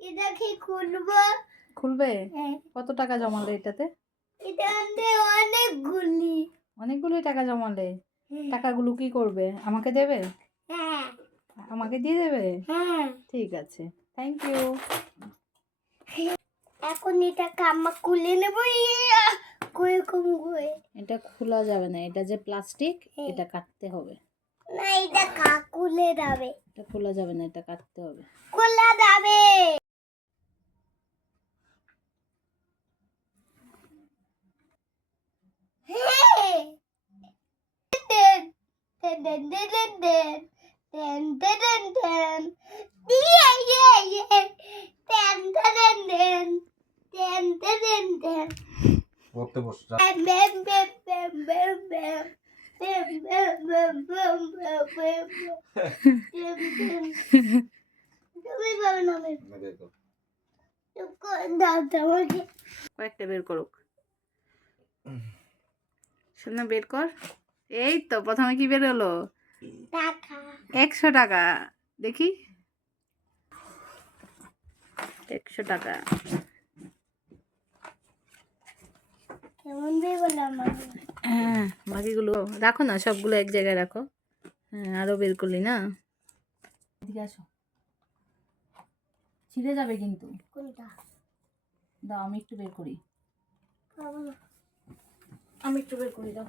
এটা কি খুলবো। খুলবে? হ্যাঁ। কত টাকা জমালে এটাতে? এটা আনতে অনেকগুলি। টাকা জমালে। টাকাগুলো কি করবে? আমাকে দেবে? হ্যাঁ। আমাকে দিয়ে দেবে? হ্যাঁ। ঠিক আছে। থ্যাংক ইউ এখন এটা কাম্মা খুলে নেব। কম করে এটা খোলা যাবে না। এটা যে প্লাস্টিক হ্যাঁ। এটা কাটতে হবে। না এটা কা খুলে যাবে। এটা খোলা যাবে না এটা কাটতে হবে। খোলা যাবে। দাও আমাকে কয়েকটা বের করুক। শোনা বের কর। এই তো প্রথমে কি বের হলো? একশো টাকা। দেখি। একশো টাকা। হ্যাঁ বাকিগুলো রাখো না সবগুলো এক জায়গায় রাখো। হ্যাঁ আরও বের করলি না? এদিকে আসো। ছিঁড়ে যাবে কিন্তু। দাও আমি একটু বের করি। আমি একটু বের করি দাও।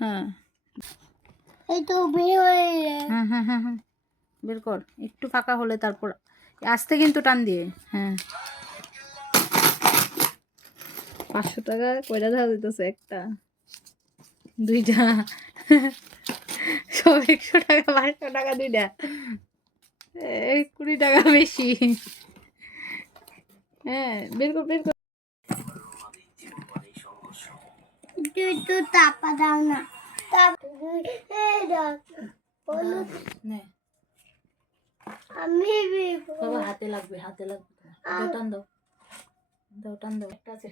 হ্যাঁ। এই তো বের হয়ে হ্যাঁ হ্যাঁ হ্যাঁ হ্যাঁ। বের কর একটু ফাঁকা হলে তারপর আসতে কিন্তু টান দিয়ে হ্যাঁ। পাঁচশো টাকা কয়টা ধার দিতেছে একটা। দুইটা। সব একশো টাকা পাঁচশো টাকা দুইটা। কুড়ি টাকা বেশি। হ্যাঁ বের কর বের কর। একটু একটু তাপা দাও না। আমি বাবা হাতে লাগবে হাতে লাগবে। দাও টান দাও। দাও টান দাও। একটা আছে।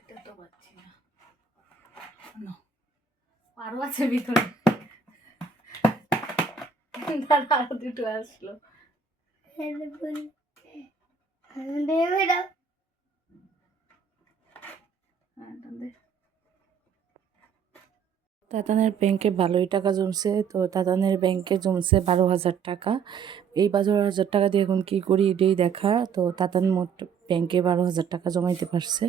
এটা তো পাচ্ছি না। আরও আছে ভিতরে। আরও দুটো আসলো। ভেবে দাও হ্যাঁ, টান দে। তাতানের ব্যাংকে ভালোই টাকা জমছে, তো তাতানের ব্যাংকে জমছে বারো হাজার টাকা। এই বারো হাজার টাকা দিয়ে এখন কী করি এটাই দেখা। তো তাতান মোট ব্যাংকে বারো হাজার টাকা জমাইতে পারছে।